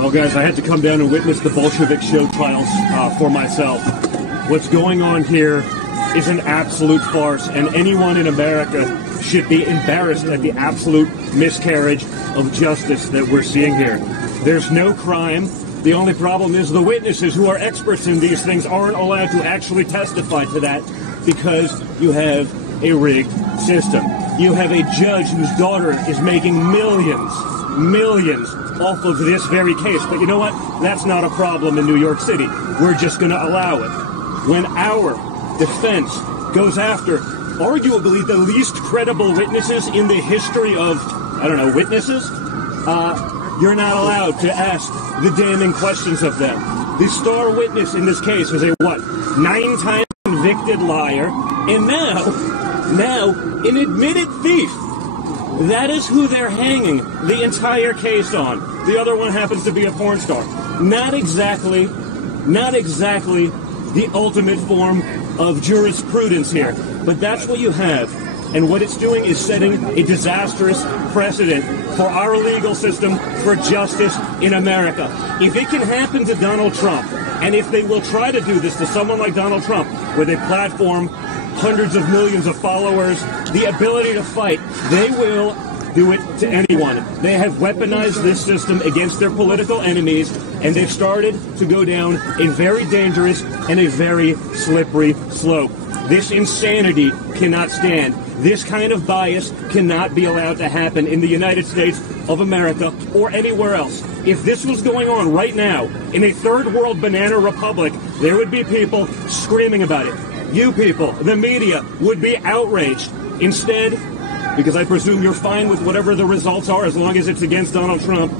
Well, guys, I had to come down and witness the Bolshevik show trials for myself. What's going on here is an absolute farce, and anyone in America should be embarrassed at the absolute miscarriage of justice that we're seeing here. There's no crime. The only problem is the witnesses who are experts in these things aren't allowed to actually testify to that because you have a rigged system. You have a judge whose daughter is making millions off of this very case. But you know what? That's not a problem in New York City. We're just going to allow it. When our defense goes after arguably the least credible witnesses in the history of, witnesses, you're not allowed to ask the damning questions of them. The star witness in this case was a 9-time convicted liar, and now an admitted thief. That is who they're hanging the entire case on. The other one happens to be a porn star. Not exactly the ultimate form of jurisprudence here. But that's what you have. And what it's doing is setting a disastrous precedent for our legal system, for justice in America. If it can happen to Donald Trump, and if they will try to do this to someone like Donald Trump, with a platform, hundreds of millions of followers, the ability to fight, they will do it to anyone. They have weaponized this system against their political enemies, and they've started to go down a very dangerous and a very slippery slope. This insanity cannot stand. This kind of bias cannot be allowed to happen in the United States of America or anywhere else. If this was going on right now in a third world banana republic, there would be people screaming about it. You people, the media, would be outraged. Instead, because I presume you're fine with whatever the results are as long as it's against Donald Trump,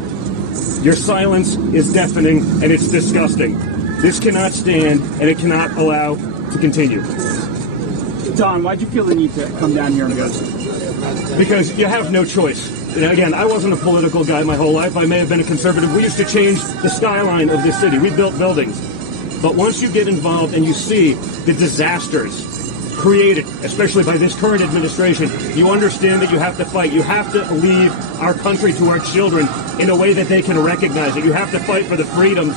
your silence is deafening and it's disgusting. This cannot stand and it cannot allow to continue. Don, why'd you feel the need to come down here and go? Because you have no choice. And again, I wasn't a political guy my whole life. I may have been a conservative. We used to change the skyline of this city. We built buildings. But once you get involved and you see the disasters created, especially by this current administration, you understand that you have to fight. You have to leave our country to our children in a way that they can recognize it. You have to fight for the freedoms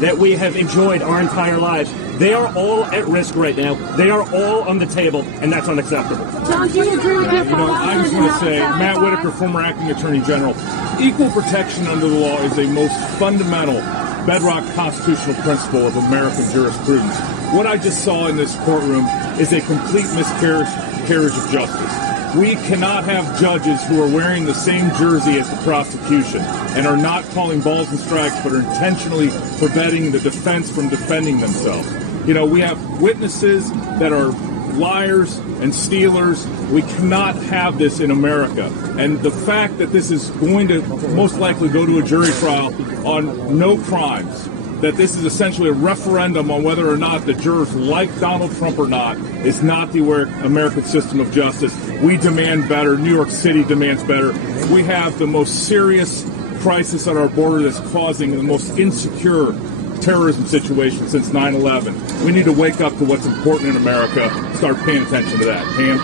that we have enjoyed our entire lives. They are all at risk right now. They are all on the table, and that's unacceptable. John, do you agree with this? I just want to say, Matt Whitaker, former acting attorney general, equal protection under the law is a most fundamental bedrock constitutional principle of American jurisprudence. What I just saw in this courtroom is a complete miscarriage of justice. We cannot have judges who are wearing the same jersey as the prosecution and are not calling balls and strikes, but are intentionally preventing the defense from defending themselves. We have witnesses that are liars and stealers. We cannot have this in America. And the fact that this is going to most likely go to a jury trial on no crimes, that this is essentially a referendum on whether or not the jurors like Donald Trump or not, is not the American system of justice. We demand better. New York City demands better. We have the most serious crisis on our border that's causing the most insecure terrorism situation since 9/11. We need to wake up to what's important in America, start paying attention to that. Pam?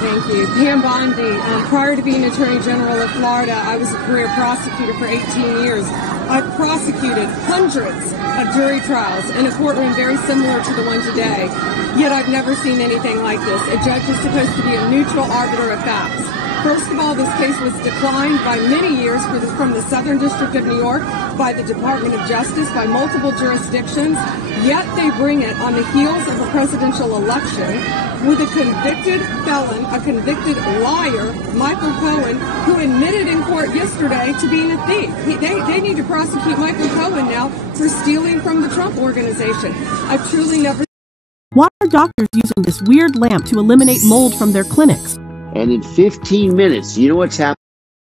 Thank you. Pam Bondi. Prior to being Attorney General of Florida, I was a career prosecutor for 18 years. I've prosecuted hundreds of jury trials in a courtroom very similar to the one today, yet I've never seen anything like this. A judge is supposed to be a neutral arbiter of facts. First of all, this case was declined by many years from the Southern District of New York, by the Department of Justice, by multiple jurisdictions, yet they bring it on the heels of a presidential election with a convicted felon, a convicted liar, Michael Cohen, who admitted in court yesterday to being a thief. They need to prosecute Michael Cohen now for stealing from the Trump organization. I've truly never... Why are doctors using this weird lamp to eliminate mold from their clinics? And in 15 minutes, you know what's happening?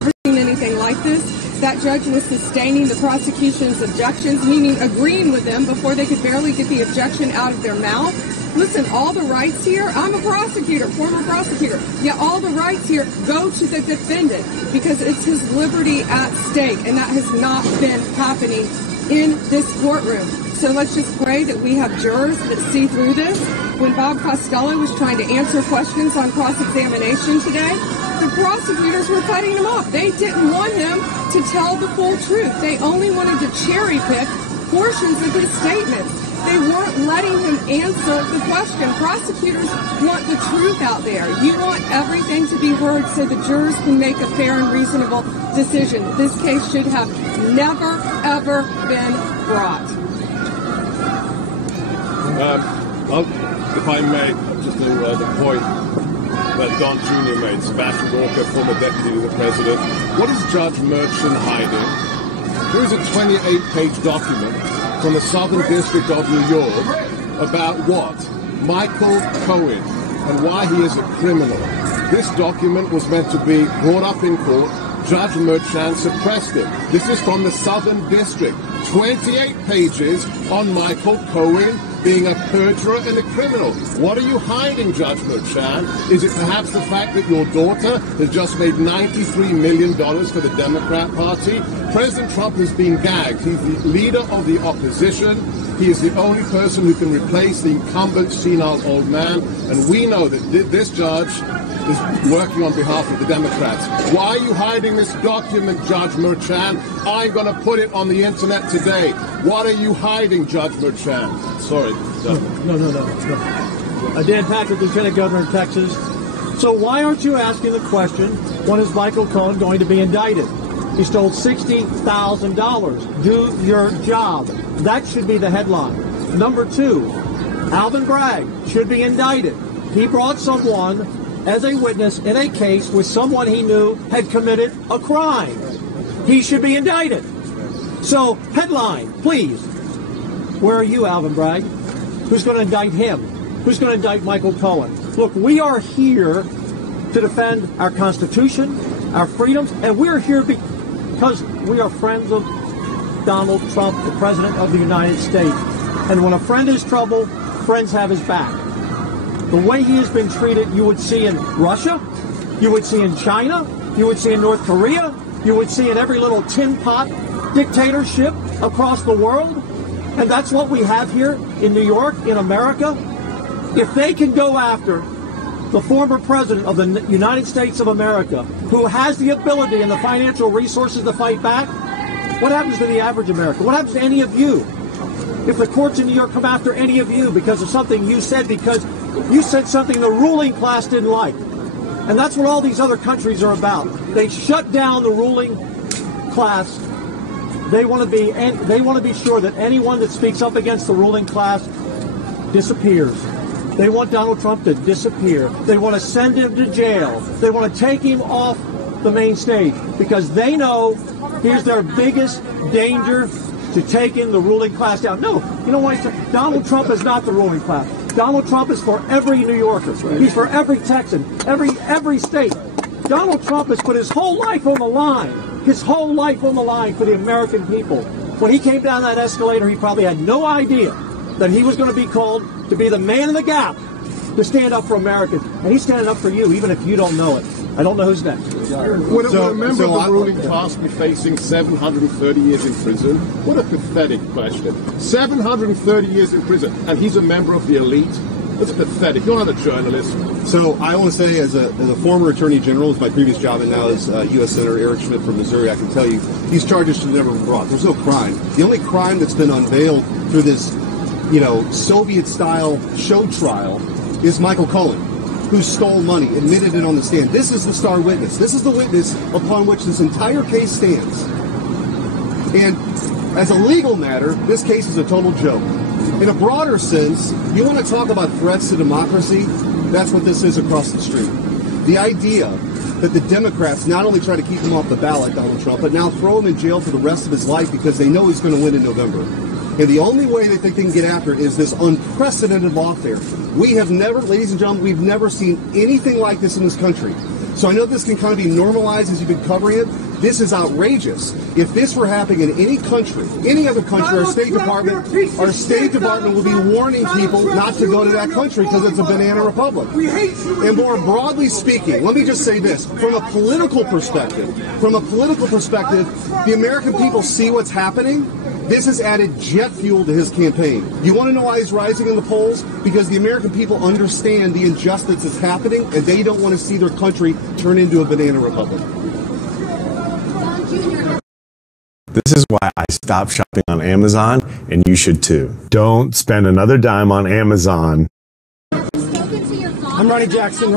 Never seen anything like this. That judge was sustaining the prosecution's objections, meaning agreeing with them before they could barely get the objection out of their mouth. Listen, all the rights here, I'm a prosecutor, former prosecutor. Yeah, all the rights here go to the defendant because it's his liberty at stake, and that has not been happening in this courtroom. So let's just pray that we have jurors that see through this. When Bob Costello was trying to answer questions on cross-examination today, the prosecutors were cutting him off. They didn't want him to tell the full truth. They only wanted to cherry pick portions of his statements. They weren't letting him answer the question. Prosecutors want the truth out there. You want everything to be heard so the jurors can make a fair and reasonable decision. This case should have never, ever been brought. If I may, just the point that Don Jr. made, Sebastian Gorka, former deputy to the president. What is Judge Merchant hiding? Here is a 28-page document from the Southern District of New York about what? Michael Cohen and why he is a criminal. This document was meant to be brought up in court. Judge Merchant suppressed it. This is from the Southern District. 28 pages on Michael Cohen being a perjurer and a criminal. What are you hiding, Judge Merchant? Is it perhaps the fact that your daughter has just made $93 million for the Democrat Party? President Trump has been gagged. He's the leader of the opposition. He is the only person who can replace the incumbent senile old man. And we know that this judge is working on behalf of the Democrats. Why are you hiding this document, Judge Merchant? I'm going to put it on the internet today. What are you hiding, Judge Merchant? Sorry. No. Dan Patrick, Lieutenant Governor of Texas. So why aren't you asking the question, when is Michael Cohen going to be indicted? He stole $60,000. Do your job. That should be the headline. Number two, Alvin Bragg should be indicted. He brought someone as a witness in a case with someone he knew had committed a crime. He should be indicted. So, headline, please. Where are you, Alvin Bragg? Who's going to indict him? Who's going to indict Michael Cohen? Look, we are here to defend our Constitution, our freedoms, and we're here because we are friends of Donald Trump, the President of the United States. And when a friend is trouble, friends have his back. The way he has been treated, you would see in Russia, you would see in China, you would see in North Korea, you would see in every little tin pot dictatorship across the world. And that's what we have here in New York, in America. If they can go after the former president of the United States of America, who has the ability and the financial resources to fight back, what happens to the average American? What happens to any of you? If the courts in New York come after any of you because of something you said, because you said something the ruling class didn't like. And that's what all these other countries are about. They shut down the ruling class. They want to be sure that anyone that speaks up against the ruling class disappears. They want Donald Trump to disappear. They want to send him to jail. They want to take him off the main stage because they know here's their biggest danger to taking the ruling class down. No, you know why? Donald Trump is not the ruling class. Donald Trump is for every New Yorker. He's for every Texan, every state. Donald Trump has put his whole life on the line. His whole life on the line for the American people. When he came down that escalator, he probably had no idea that he was going to be called to be the man in the gap to stand up for Americans. And he's standing up for you, even if you don't know it. I don't know who's next. Would a member of the ruling class be facing 730 years in prison? What a pathetic question. 730 years in prison, and he's a member of the elite? That's pathetic. You're not a journalist. So I want to say, as a former attorney general, as my previous job, and now as U.S. Senator Eric Schmidt from Missouri, I can tell you these charges should never be brought. There's no crime. The only crime that's been unveiled through this, Soviet-style show trial is Michael Cohen, who stole money, admitted it on the stand. This is the star witness. This is the witness upon which this entire case stands. And as a legal matter, this case is a total joke. In a broader sense, you want to talk about threats to democracy? That's what this is across the street. The idea that the Democrats not only try to keep him off the ballot, Donald Trump, but now throw him in jail for the rest of his life because they know he's going to win in November. And the only way they think they can get after it is this unprecedented lawfare. We have never, ladies and gentlemen, we've never seen anything like this in this country. So I know this can kind of be normalized as you've been covering it. This is outrageous. If this were happening in any country, any other country, our State Department will be warning people not to go to that country because it's a banana republic. And more broadly speaking, let me just say this. From a political perspective, the American people see what's happening. This has added jet fuel to his campaign. You want to know why he's rising in the polls? Because the American people understand the injustice that's happening, and they don't want to see their country turn into a banana republic. This is why I stopped shopping on Amazon, and you should too. Don't spend another dime on Amazon. I'm Ronnie Jackson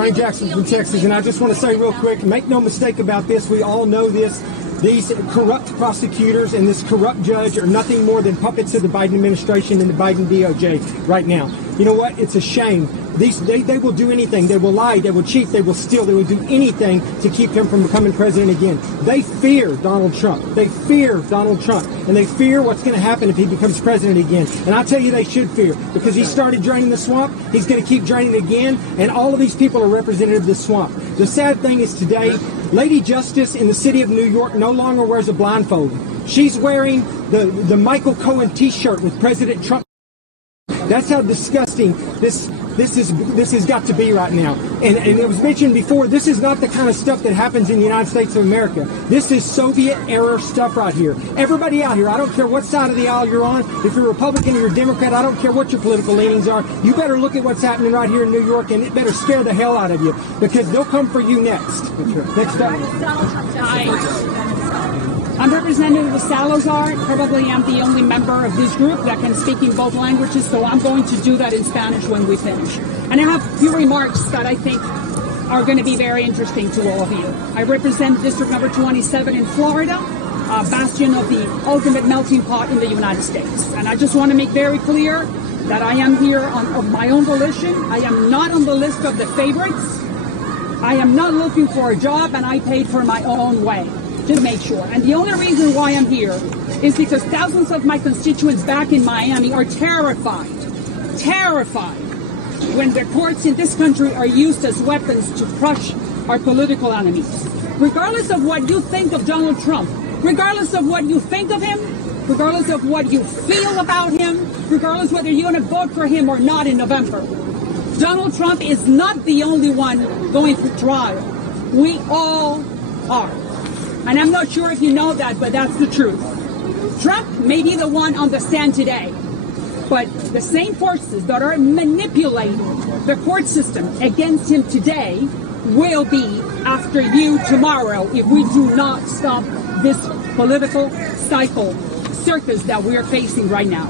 from Texas, and I just want to say real quick, make no mistake about this, we all know this. These corrupt prosecutors and this corrupt judge are nothing more than puppets of the Biden administration and the Biden DOJ right now. You know what? It's a shame. They will do anything. They will lie. They will cheat. They will steal. They will do anything to keep him from becoming president again. They fear Donald Trump. They fear Donald Trump. And they fear what's going to happen if he becomes president again. And I tell you, they should fear, because he started draining the swamp. He's going to keep draining it again. And all of these people are representative of the swamp. The sad thing is today, Lady Justice in the city of New York no longer wears a blindfold. She's wearing the Michael Cohen T-shirt with President Trump. That's how disgusting this has got to be right now. And it was mentioned before, this is not the kind of stuff that happens in the United States of America. This is Soviet-era stuff right here. Everybody out here, I don't care what side of the aisle you're on, if you're Republican or you're Democrat, I don't care what your political leanings are, you better look at what's happening right here in New York, and it better scare the hell out of you, because they'll come for you next. Next up. I'm Representative Salazar. Probably am the only member of this group that can speak in both languages, so I'm going to do that in Spanish when we finish. And I have a few remarks that I think are going to be very interesting to all of you. I represent District Number 27 in Florida, a bastion of the ultimate melting pot in the United States. And I just want to make very clear that I am here of my own volition. I am not on the list of the favorites. I am not looking for a job, and I paid for my own way. To make sure. And the only reason why I'm here is because thousands of my constituents back in Miami are terrified when the courts in this country are used as weapons to crush our political enemies. Regardless of what you think of Donald Trump, regardless of what you think of him, regardless of what you feel about him, regardless whether you're going to vote for him or not in November, Donald Trump is not the only one going through trial. We all are. And I'm not sure if you know that, but that's the truth. Trump may be the one on the stand today, but the same forces that are manipulating the court system against him today will be after you tomorrow if we do not stop this political cycle circus that we are facing right now.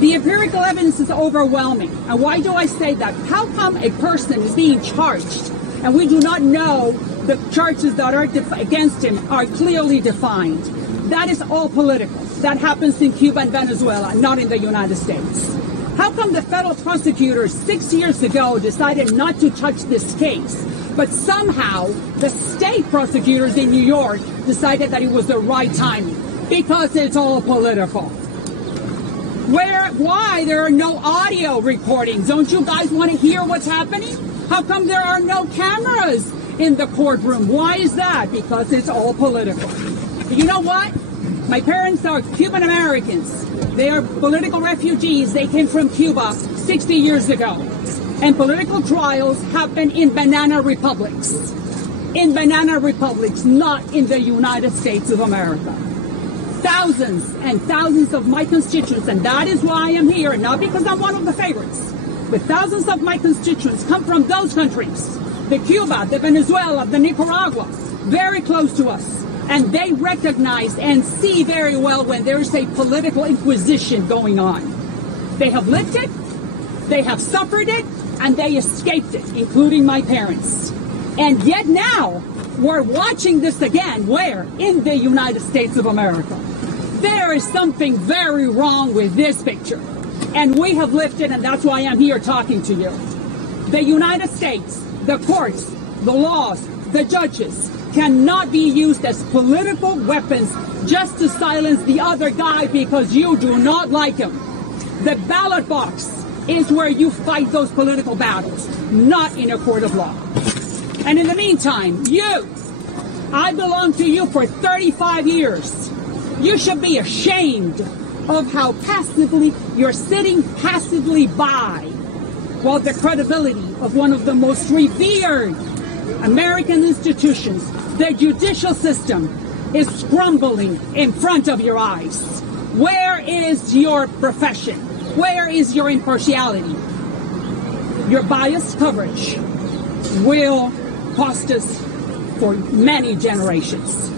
The empirical evidence is overwhelming. And why do I say that? How come a person is being charged and we do not know the charges that are against him are clearly defined? That is all political. That happens in Cuba and Venezuela, not in the United States. How come the federal prosecutors 6 years ago decided not to touch this case, but somehow the state prosecutors in New York decided that it was the right timing? Because it's all political. Why there are no audio recordings? Don't you guys want to hear what's happening? How come there are no cameras in the courtroom? Why is that? Because it's all political. You know what? My parents are Cuban Americans. They are political refugees. They came from Cuba 60 years ago. And political trials happen in banana republics. In banana republics, not in the United States of America. Thousands and thousands of my constituents, and that is why I am here, not because I'm one of the favorites, but thousands of my constituents come from those countries, the Cuba, the Venezuela, the Nicaragua, very close to us. And they recognize and see very well when there is a political inquisition going on. They have lived it, they have suffered it, and they escaped it, including my parents. And yet now, we're watching this again. Where? In the United States of America. There is something very wrong with this picture. And we have lived it, and that's why I'm here talking to you. The United States, the courts, the laws, the judges, cannot be used as political weapons just to silence the other guy because you do not like him. The ballot box is where you fight those political battles, not in a court of law. And in the meantime, I belong to you for 35 years. You should be ashamed of how passively you're sitting passively by while the credibility of one of the most revered American institutions, the judicial system, is crumbling in front of your eyes. Where is your profession? Where is your impartiality? Your biased coverage will cost us for many generations.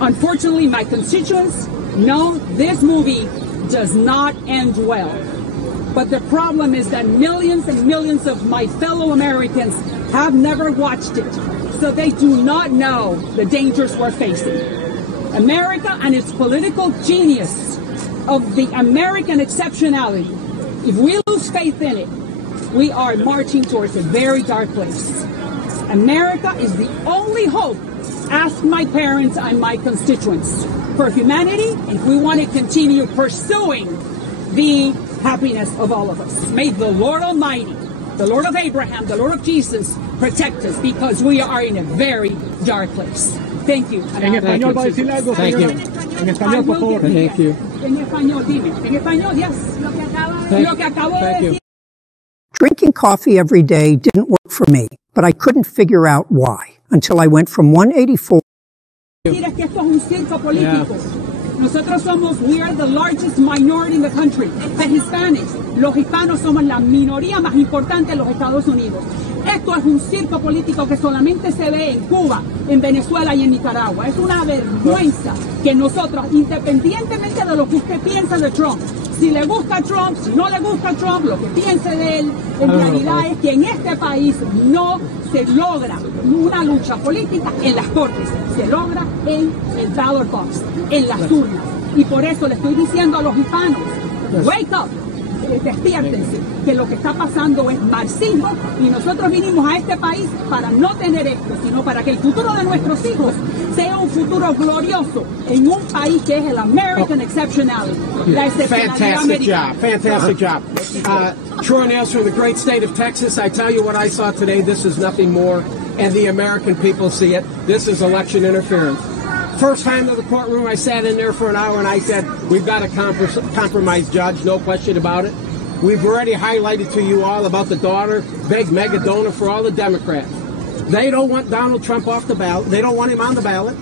Unfortunately, my constituents know this movie does not end well. But the problem is that millions and millions of my fellow Americans have never watched it, so they do not know the dangers we're facing. America and its political genius of the American exceptionality, if we lose faith in it, we are marching towards a very dark place. America is the only hope, ask my parents and my constituents, for humanity, and if we want to continue pursuing the happiness of all of us. May the Lord Almighty, the Lord of Abraham, the Lord of Jesus, protect us, because we are in a very dark place. Thank you. En español va a decir algo, señora. En español, por favor. Thank you. En español, dime. En español, yes. Lo que acabo de decir. Drinking coffee every day didn't work for me, but I couldn't figure out why until I went from 184. Es que esto es un circo político. Nosotros we are the largest minority in the country, the Hispanics. Los hispanos somos la minoría más importante en los Estados Unidos. Esto es un circo político que solamente se ve en Cuba, en Venezuela y en Nicaragua. Es una vergüenza que nosotros, independientemente de lo que usted piensa de Trump, si le gusta Trump, si no le gusta Trump, lo que piense de él, en realidad es que en este país no se logra una lucha política en las cortes, se logra en el ballot box, en las urnas. Y por eso le estoy diciendo a los hispanos, wake up, despiértense, que lo que está pasando es marxismo, y nosotros vinimos a este país para no tener esto, sino para que el futuro de nuestros hijos sea un futuro glorioso en un país que es el American Exceptionality. La excepcionalidad americana. Fantastic job. Troy Nails from the great state of Texas. I tell you what I saw today, this is nothing more, and the American people see it. This is election interference. First time to the courtroom, I sat in there for an hour and I said, we've got a compromise judge, no question about it. We've already highlighted to you all about the daughter, big mega donor for all the Democrats. They don't want Donald Trump off the ballot. They don't want him on the ballot.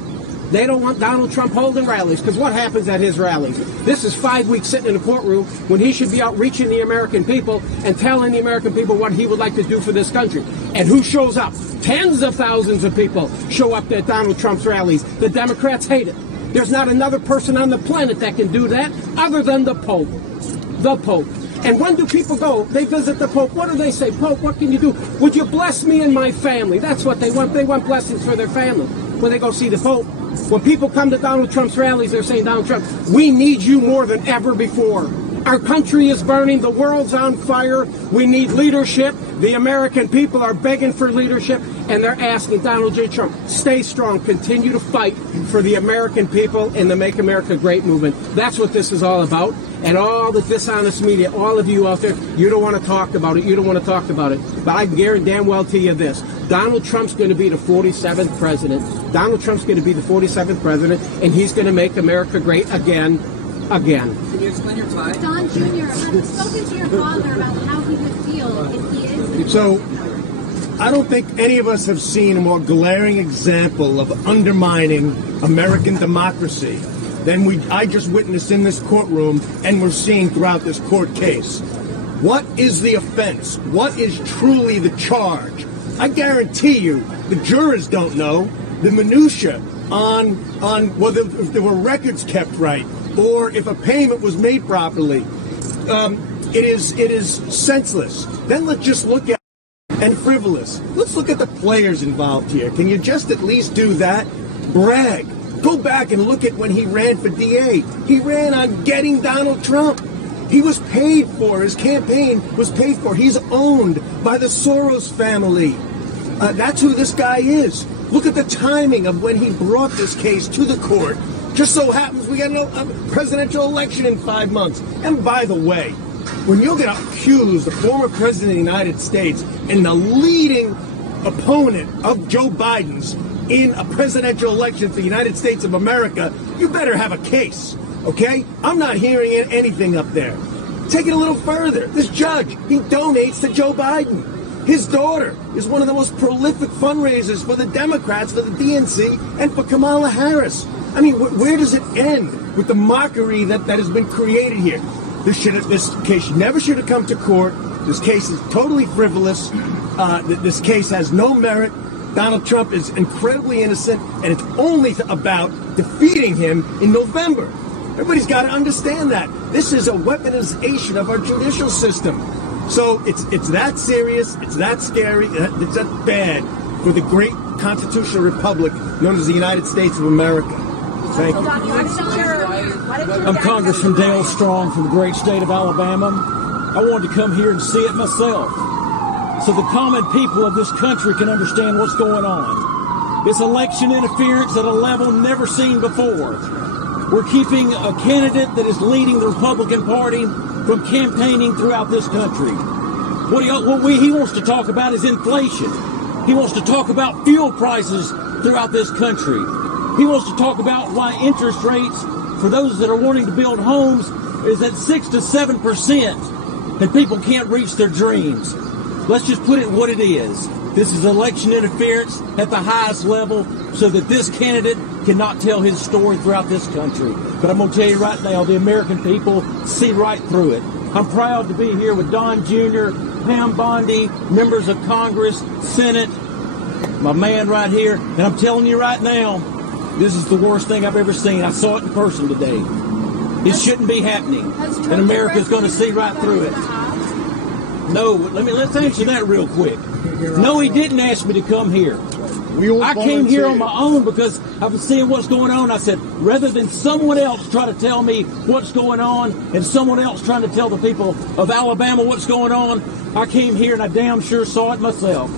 They don't want Donald Trump holding rallies, because what happens at his rallies? This is 5 weeks sitting in a courtroom when he should be out reaching the American people and telling the American people what he would like to do for this country. And who shows up? Tens of thousands of people show up at Donald Trump's rallies. The Democrats hate it. There's not another person on the planet that can do that other than the Pope. The Pope. And when do people go? They visit the Pope. What do they say? Pope, what can you do? Would you bless me and my family? That's what they want. They want blessings for their family when they go see the Pope. When people come to Donald Trump's rallies, they're saying, Donald Trump, we need you more than ever before. Our country is burning. The world's on fire. We need leadership. The American people are begging for leadership, and they're asking Donald J. Trump, stay strong, continue to fight for the American people and the Make America Great movement. That's what this is all about. And all the dishonest media, all of you out there, you don't want to talk about it. You don't want to talk about it. But I guarantee damn well to you this. Donald Trump's going to be the 47th president. Donald Trump's going to be the 47th president, and he's going to make America great again. Again. Can you explain your tie? Don Jr., have you spoken to your father about how he would feel if he is? So, I don't think any of us have seen a more glaring example of undermining American democracy than I just witnessed in this courtroom and we're seeing throughout this court case. What is the offense? What is truly the charge? I guarantee you the jurors don't know the minutia on whether if there were records kept right or if a payment was made properly. It is senseless. Then let's just look at and frivolous. Let's look at the players involved here. Can you just at least do that? Brag. Go back and look at when he ran for DA. He ran on getting Donald Trump. He was paid for. His campaign was paid for. He's owned by the Soros family. That's who this guy is. Look at the timing of when he brought this case to the court. Just so happens we got a presidential election in 5 months. And by the way, when you're going to accuse the former president of the United States and the leading opponent of Joe Biden's in a presidential election for the United States of America, you better have a case, okay? I'm not hearing anything up there. Take it a little further. This judge, he donates to Joe Biden. His daughter is one of the most prolific fundraisers for the Democrats, for the DNC, and for Kamala Harris. I mean, where does it end with the mockery that has been created here? This case never should have come to court. This case is totally frivolous. This case has no merit. Donald Trump is incredibly innocent, and it's only about defeating him in November. Everybody's got to understand that. This is a weaponization of our judicial system. So it's that serious, it's that scary, it's that bad for the great constitutional republic known as the United States of America. Thank you. I'm Congressman Dale Strong from the great state of Alabama. I wanted to come here and see it myself so the common people of this country can understand what's going on. It's election interference at a level never seen before. We're keeping a candidate that is leading the Republican Party from campaigning throughout this country. What he wants to talk about is inflation. He wants to talk about fuel prices throughout this country. He wants to talk about why interest rates for those that are wanting to build homes is at 6 to 7%, and people can't reach their dreams. Let's just put it what it is. This is election interference at the highest level so that this candidate cannot tell his story throughout this country. But I'm going to tell you right now, the American people see right through it. I'm proud to be here with Don Jr., Pam Bondi, members of Congress, Senate, my man right here. And I'm telling you right now, this is the worst thing I've ever seen. I saw it in person today. It shouldn't be happening. And America's going to see right through it. No, let's answer that real quick. No, he didn't ask me to come here. I came here on my own because I was seeing what's going on. I said, rather than someone else try to tell me what's going on and someone else trying to tell the people of Alabama what's going on, I came here and I damn sure saw it myself.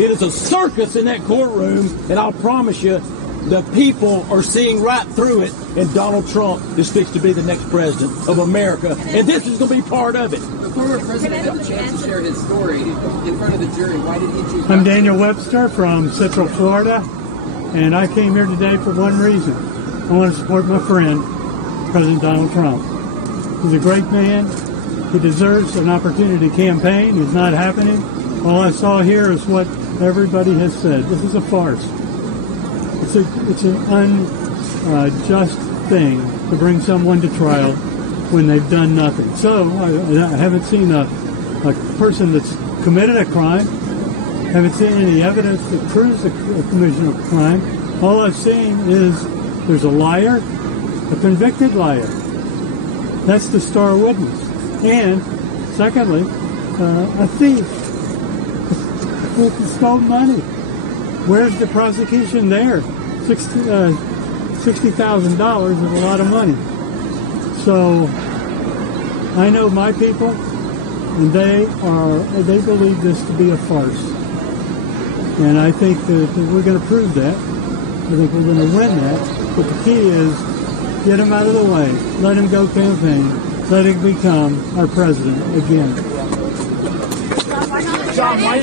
It is a circus in that courtroom, and I'll promise you, the people are seeing right through it, and Donald Trump is fixed to be the next president of America, and this is going to be part of it. The former president got a chance to share his story in front of the jury. Why did he choose? I'm Daniel Webster from Central Florida, and I came here today for one reason. I want to support my friend, President Donald Trump. He's a great man. He deserves an opportunity to campaign. It's not happening. All I saw here is what everybody has said. This is a farce. It's an unjust thing to bring someone to trial when they've done nothing. So I haven't seen a person that's committed a crime. Haven't seen any evidence that proves the commission of a crime. All I've seen is there's a liar, a convicted liar. That's the star witness. And secondly, a thief who stole money. Where's the prosecution there? $60,000 is a lot of money. So I know my people, and they believe this to be a farce. And I think that we're going to prove that. I think we're going to win that. But the key is get him out of the way. Let him go campaign. Let him become our president again. John, why